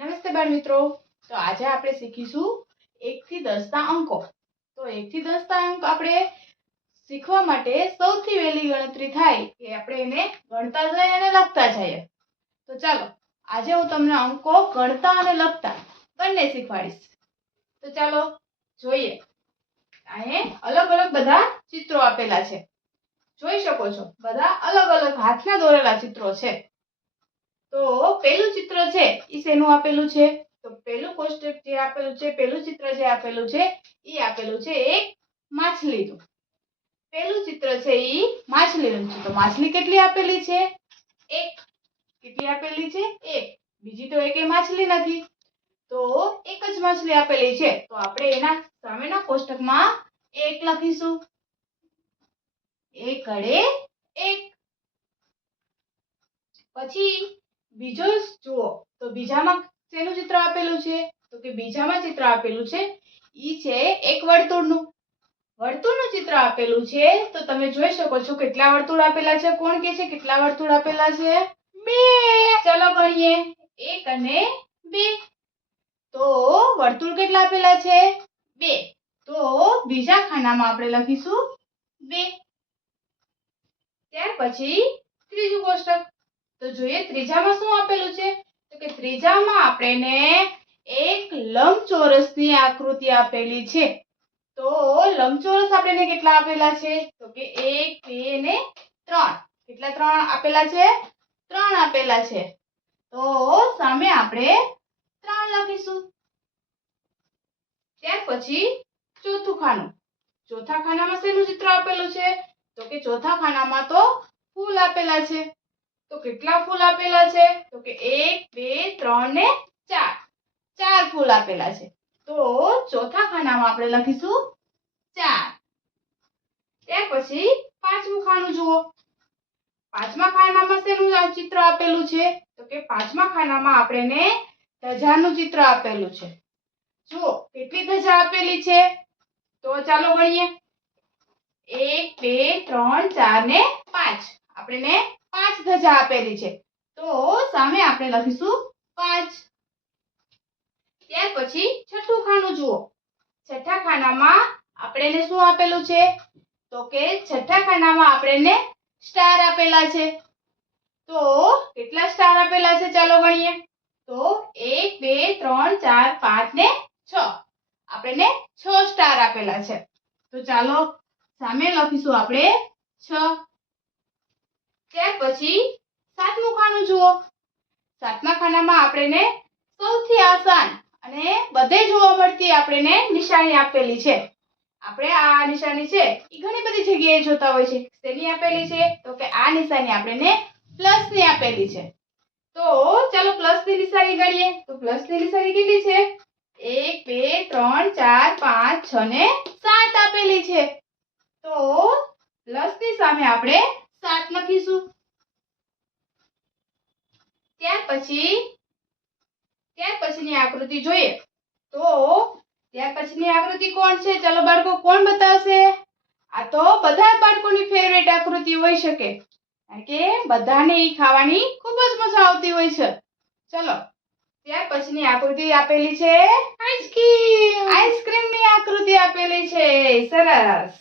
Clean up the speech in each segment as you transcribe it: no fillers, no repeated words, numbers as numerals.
નમસ્તે બાળ મિત્રો. તો આજે આપણે શીખીશું 1 થી 10 ના અંકો. તો 1 થી 10 ના અંક આપણે શીખવા માટે સૌથી વહેલી ગણતરી થાય કે આપણે એને ગણતા જઈએ અને લખતા જઈએ. તો ચાલો આજે હું તમને અંકો ગણતા અને લખતા બંને શીખવાડીશ. તો ચાલો જોઈએ. અહીં અલગ અલગ બધા ચિત્રો આપેલા છે. જોઈ શકો છો બધા અલગ અલગ હાથના દોરેલા ચિત્રો છે. તો પહેલું ચિત્ર છે ઈ શેનું આપેલું છે? તો પહેલું કોષ્ટક જે આપેલું છે, પહેલું ચિત્ર જે આપેલું છે ઈ આપેલું છે એક માછલીનું. પહેલું ચિત્ર છે ઈ માછલીનું છે. તો માછલી કેટલી આપેલી છે? એક. કેટલી આપેલી છે? એક. બીજી તો એકેય માછલી નથી. તો એક જ માછલી આપેલી છે. તો આપણે એના સામેના કોષ્ટકમાં 1 લખીશું. 1 ઘડે 1. પછી બીજો જુઓ તો બીજામાં શેનું ચિત્ર આપેલું છે? તો કે બીજામાં ચિત્ર આપેલું છે ઈ છે એક વર્તુળનું. વર્તુળનું ચિત્ર આપેલું છે. તો તમે જોઈ શકો છો કેટલા વર્તુળ આપેલા છે. કોણ કહે છે કેટલા વર્તુળ આપેલા છે? 2. ચલો ગણીએ. 1 અને 2. તો વર્તુળ કેટલા આપેલા છે? 2. તો બીજા ખાનામાં આપણે લખીશું 2. ત્યાર પછી ત્રીજું કોષ્ટક. તો જોઈએ ત્રીજામાં શું આપેલું છે? તો કે ત્રીજામાં આપણને એક લંબચોરસની આકૃતિ આપેલી છે. તો લંબચોરસ આપણને કેટલા આપેલા છે? તો કે 1 2 અને 3. કેટલા 3 આપેલા છે? 3 આપેલા છે. તો સામે આપણે 3 લખીશું. ત્યાર પછી ચોથું ખાનું. ચોથા ખાનામાં શેનું ચિત્ર આપેલું છે? તો કે ચોથા ખાનામાં તો ફૂલ આપેલા છે. તો કેટલા ફૂલ આપેલા છે? તો કે 1 2 3 ને 4. 4 ફૂલ આપેલા છે. તો ચોથા ખાનામાં આપણે લખીશું 4. ત્યાર પછી પાંચમું ખાનું જુઓ. પાંચમા ખાનામાં શેનું ચિત્ર આપેલું છે? તો કે પાંચમા ખાનામાં આપણને ધજાનું ચિત્ર આપેલું છે. જુઓ કેટલી ધજા આપેલી છે? તો ચાલો ગણીએ. 1 2 3 4 ને 5. આપણને 5 ધજા આપેલી છે. તો સામે આપણે લખીશું 5. ત્યાર પછી છઠ્ઠું ખાનું જુઓ. છઠ્ઠા ખાનામાં આપણને શું આપેલું છે? તો કે છઠ્ઠા ખાનામાં આપણને સ્ટાર આપેલા છે. તો કેટલા સ્ટાર આપેલા છે? ચાલો ગણીએ. તો 1 2 3 4 5 ને 6. આપણને 6 સ્ટાર આપેલા છે. તો ચાલો સામે લખીશું આપણે 6. ત્યાર પછી સાતમું ખાનું જુઓ. સાતમા ખાનામાં આપણને સૌથી આસાન અને બધે જોવા મળતી આપણને નિશાની આપેલી છે. આપણે આ નિશાની છે એ ઘણી બધી જગ્યાએ જોતા હોય છે. શેની આપેલી છે? તો કે આ નિશાની આપણને પ્લસ ની આપેલી છે. તો ચાલો પ્લસ ની નિશાની ગણીએ. તો પ્લસ ની નિશાની કેટલી છે? 1 2 3 4 5 6 ને 7 આપેલી છે. તો પ્લસ ની સામે આપણે 7 લખીશું. ત્યાર પછીની આકૃતિ જોઈએ. તો ત્યાર પછીની આકૃતિ કોણ છે? ચલો બાળકો કોણ બતાવશે? આ તો બધા બાળકોની ફેવરેટ આકૃતિ હોઈ શકે. કારણ કે બધાને ઈ ખાવાની ખૂબ જ મજા આવતી હોય છે. ચલો ત્યાર પછીની આકૃતિ આપેલી છે આઈસ્ક્રીમ. આઈસ્ક્રીમની આકૃતિ આપેલી છે. સરસ.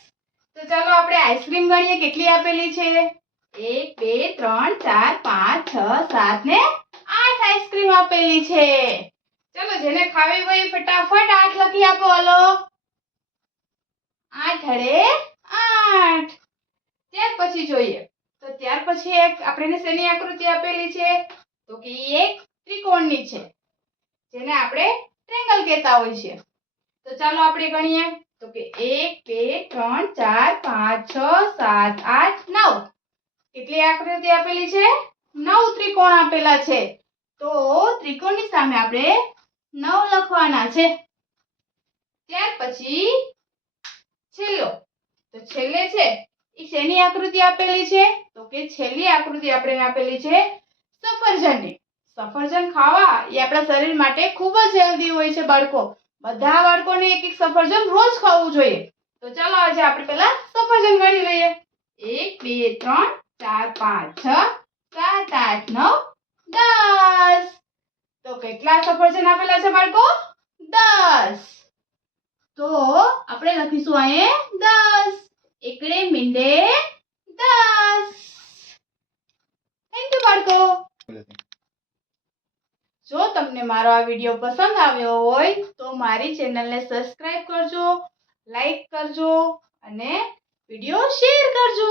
તો ચાલો આપણે આઈસ્ક્રીમ ગણીએ. કેટલી આપેલી છે? 1 2 3 4 5 6 7 ને 8 આઈસ્ક્રીમ આપેલી છે. ચલો જેને ખાવી હોય ફટાફટ 8 લખી આપો. હાલો 8 ઘડે 8. ત્યાર પછી જોઈએ. તો ત્યાર પછી એક આપણને શેની આકૃતિ આપેલી છે? તો કે એક ત્રિકોણની છે. જેને આપણે ટ્રેંગલ કહેતા હોય છે. તો ચાલો આપણે ગણીએ. તો કે 1 2 3 4 5 6 7 8 9. કેટલી આકૃતિ આપેલી છે? 9 ત્રિકોણ આપેલા છે. તો ત્રિકોણની સામે આપણે 9 લખવાના છે. ત્યાર પછી છેલ્લો. તો છેલ્લે છે ઈ શેની આકૃતિ આપેલી છે? તો કે છેલ્લી આકૃતિ આપણે આપેલી છે સફરજનની. સફરજન ખાવા એ આપણા શરીર માટે ખૂબ જ હેલ્ધી હોય છે બાળકો. બધા બાળકોને એક એક સફરજન રોજ ખાવું જોઈએ. તો ચાલો આજે આપણે પહેલા સફરજન ગણી લઈએ. 1 2 3 4 5 6 7 8 9 10. તો તો કેટલા સફરજન આપેલા છે બાળકો? 10. તો આપણે લખીશું અહીંયા 10. એકડે મીંડે 10. થેન્ક યુ બાળકો. જો તમને મારો આ વિડીયો પસંદ આવ્યો હોય તો મારી ચેનલને સબસ્ક્રાઇબ કરજો, લાઈક કરજો અને વિડીયો શેર કરજો.